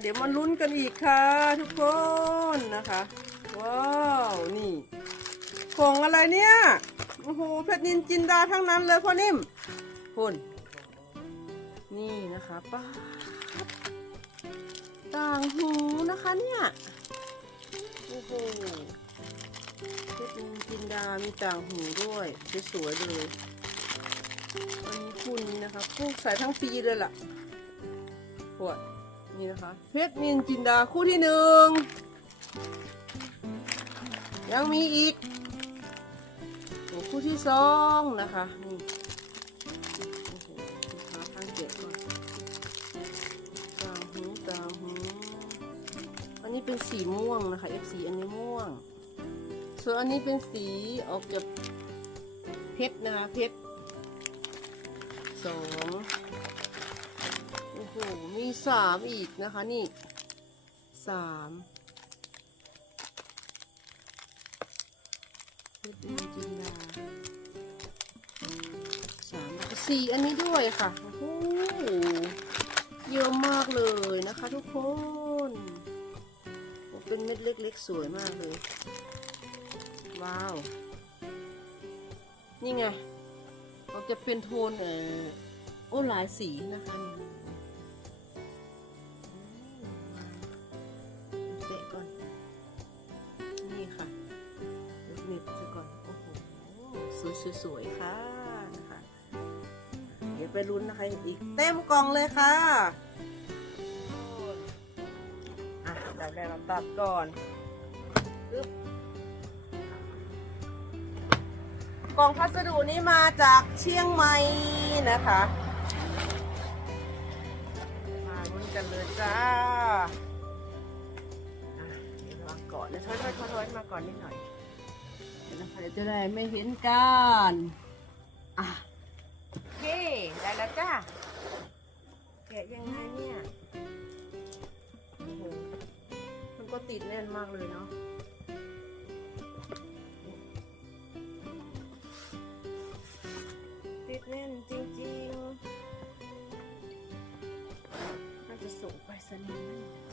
เดี๋ยวมาลุ้นกันอีกค่ะ ทุกคนนะคะ ว้าว นี่ของอะไรเนี่ย โอ้โห เพชรนินจินดาทั้งนั้นเลยพ่อนิ่มคุณนี่นะคะป้าต่างหูนะคะเนี่ย โอ้โหเพชรนินจินดามีต่างหูด้วยสวยๆเลยอันนี้คู่นี้นะคะคู่ใส่ทั้งปีเลยล่ะปวด นี่นะคะ เพชรนินจินดาคู่ที่หนึ่ง ยังมีอีกคู่ที่สองนะคะ นี่โอ้โหลูกค้าข้างเจ็ดก่อนตางหูตางหูอันนี้เป็นสีม่วงนะคะ F สีอันนี้ม่วง ส่วนอันนี้เป็นสีออกจากเพชรนะคะ เพชรสองโอ้โห มีสามอีกนะคะนี่สามเพชรนินจินดาสามสี่อันนี้ด้วยค่ะ โอ้โห เยอะมากเลยนะคะทุกคนโอ้เป็นเม็ดเล็กๆ สวยมากเลย ว้าว นี่ไงเขาจะเป็นโทนเออโอ้หลายสีนะคะนี่ สวยสวยๆค่ะนะคะเดี๋ยวไปลุ้นนะคะ อีกเต็มกล่องเลยค่ะอะดับแรกเราตัดก่อนปึ๊บกล่องพัสดุนี้มาจากเชียงใหม่นะคะ มาลุ้นกันเลยจ้าอะเดี๋ยววางก่อนนะถอยถอยถอยถอยมาก่อนนิดหน่อย ดี๋ยวนะคะเดี๋ยวจะได้ไม่เห็นกันอะโอเคได้แล้วจ้าแกะยังไงเนี่ยโอ้โหมันก็ติดแน่นมากเลยเนาะติดแน่นจริงๆน่าจะส่งไปสนีย์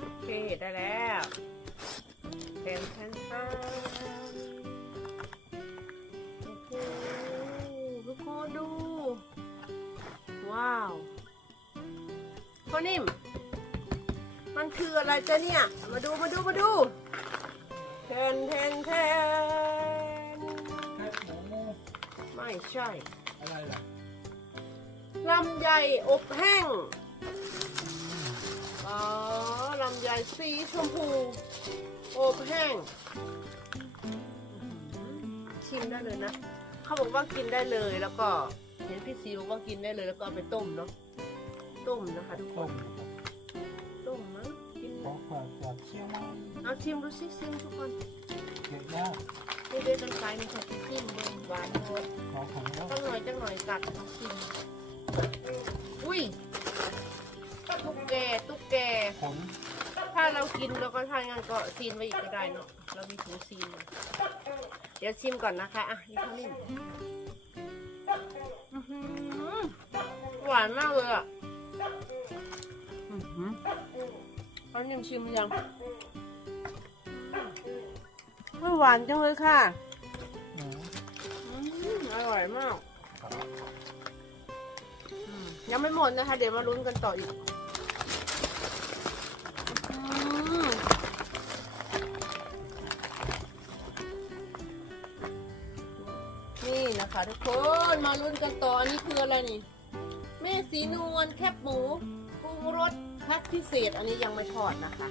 โอเคได้แล้วแทนแทนแทนโอ้โหทุกคนดู ว้าวพ่อนิ่ม มันคืออะไรจ๊ะเนี่ย มาดูมาดูมาดูแทนแทนแทนแคบหมูไม่ใช่ อะไรล่ะลำไยอบแห้งอ๋อ ลำไยสีชมพูโอบแห้งชิมได้เลยนะ เขาบอกว่ากินได้เลยแล้วก็เห็นพี่ซีบอกว่ากินได้เลยแล้วก็เอาไปต้มเนาะต้มนะคะทุกคต้นมต้มมั้งกินขอฝากจากเชียงใหม่เอาชิมดูสิชิมทุกคนเก็บยากนี่เด็ดกันไปมีคนที่ชิมเบิ่งหวานโคตรขอของแล้วต้องหน่อยจังหน่อยกัดต้องชิมอุ้ยตุ๊กแกตุ๊กแกผลถ้า เรากินแล้วก็ทานงั้นก็ซีนไว้อีกก็ได้เนาะเรามีถุงซีน เดี๋ยวชิมก่อนนะคะอะนี่ข้าวนิ่มอื้อหือหวานมากเลยอะอื้อหือข้านิ่มชิมยังไม่หวานจังเลยค่ะอร่อยมาก ยังไม่หมดนะคะ เดี๋ยวมาลุ้นกันต่ออีก นี่นะคะทุกคนมาลุ้นกันต่ออันนี้คืออะไรนี่ แม่สีนวลแคบหมูปรุงรสแพ็คพิเศษ อันนี้ยังไม่ทอดนะคะ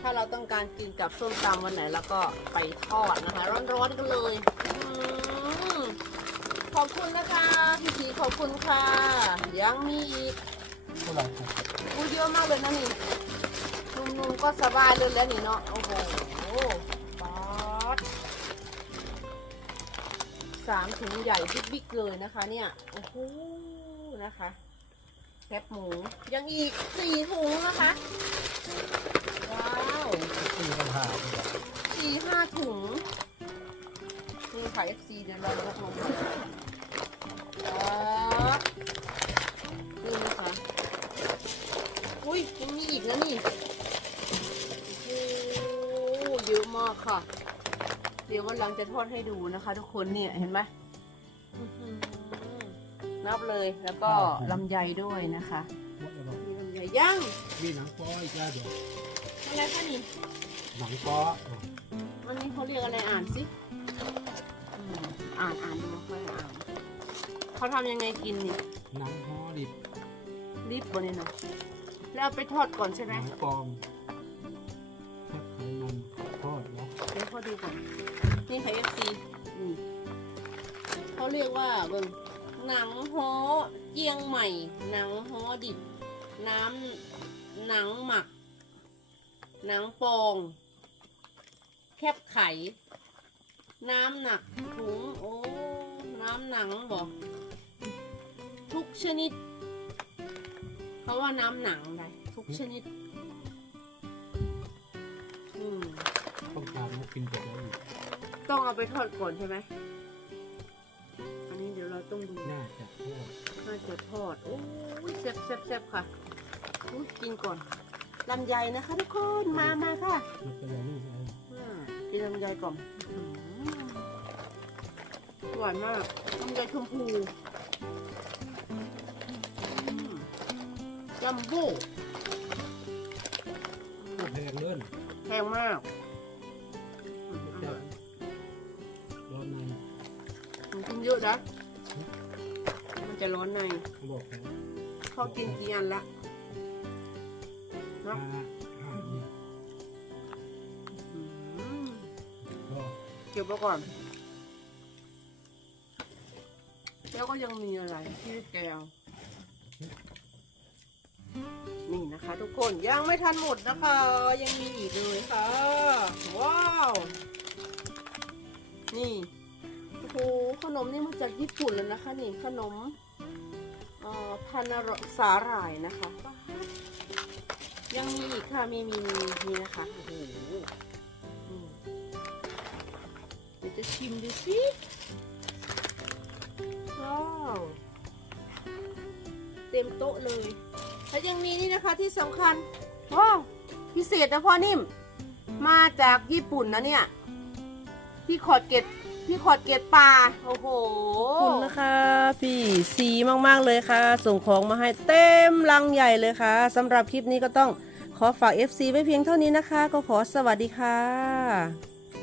ถ้าเราต้องการกินกับส้มตำวันไหนแล้วก็ไปทอดนะคะ ร้อนๆกันเลยอืมขอบคุณนะคะ พี่สีขอบคุณค่ะ ยังมีอีกพวกเราถูกอู้เยอะมากเลยนะนี่ นุ่มๆก็สบายเลยแล้วนี่เนาะ โอ้โหป๊อดสามถุงใหญ่บิ๊กๆเลยนะคะ เนี่ย โอ้โห นะคะแคบหมู ยังอีกสี่ถุงนะคะ ว้าวตีปัญหาดีกว่าสี่ห้าถุงนี่ค่ะ FC เดี๋ยวเราลดลง ค่ะ เดี๋ยววันหลังจะทอดให้ดูนะคะ ทุกคนเนี่ยเห็นไหมอื้อหือนับเลยแล้วก็ลำไยด้วยนะคะหมดแล้วมีลำไยย่างมีหนังป้ออีกแล้วเดี๋ยวอะไรคะนี่หนังป้ออันนี้เขาเรียกอะไรอ่านสิอืมอ่านอ่านดูค่อยอ่านเขาทำยังไงกินนี่หนังห่อดิบรีบบนนี้นะแล้วเอาไปทอดก่อนใช่ไหหมนังปลอ ดูก่อน นี่ค่ะ FC เขาเรียกว่าเบิ่งหนังฮ้อเจียงใหม่ หนังฮ้อดิบ น้ำหนังหมัก หนังปอง แคบไข่ น้ำหนักถุงโอ้ น้ำหนังบอกทุกชนิด เขาว่าน้ำหนังไดทุกชนิด อืม ต้องการมากินกับเราอีกต้องเอาไปทอดก่อนใช่ไหม อันนี้เดี๋ยวเราต้องดูน่าจะทอดน่าจะทอด โอ้ยแซ่บแซ่บแซ่บค่ะอุ้ยกินก่อนลำไยนะคะทุกคน มามาค่ะมันเป็นอะไรนี่ไงอืมกินลำไยก่อนอื้อหือหวานมากลำไยชมพูอืมจัมโบ้พวกแพงเลื่อนแพงมาก เยอะนะ มันจะร้อนในเขาบอกแล้วเขากินกี่อันละห้าห้านี่อืมก็เก็บไว้ก่อน แล้วก็ยังมีอะไรที่แก้วนี่นะคะ ทุกคนยังไม่ทันหมดนะคะ ยังมีอีกเลยค่ะ ว้าว นี่โอ้โหขนมนี่มาจากญี่ปุ่นเลยนะคะนี่ขนมพานารสาหร่ายนะคะยังมีอีกค่ะมีมีมีมีนะคะโอ้โหเดี๋ยวจะชิมดูสิว้าวเต็มโต๊ะเลย แล้วยังมีนี่นะคะที่สำคัญว้าวพิเศษนะพ่อนิ่ม มาจากญี่ปุ่นนะเนี่ยพี่ขอดเก็ต พี่ขอดเกตปลาโอ้โห ขอบคุณนะคะพี่สีมากๆเลยค่ะ ส่งของมาให้เต็มลังใหญ่เลยค่ะสำหรับคลิปนี้ก็ต้องขอฝาก FC ไว้เพียงเท่านี้นะคะ ก็ขอสวัสดีค่ะ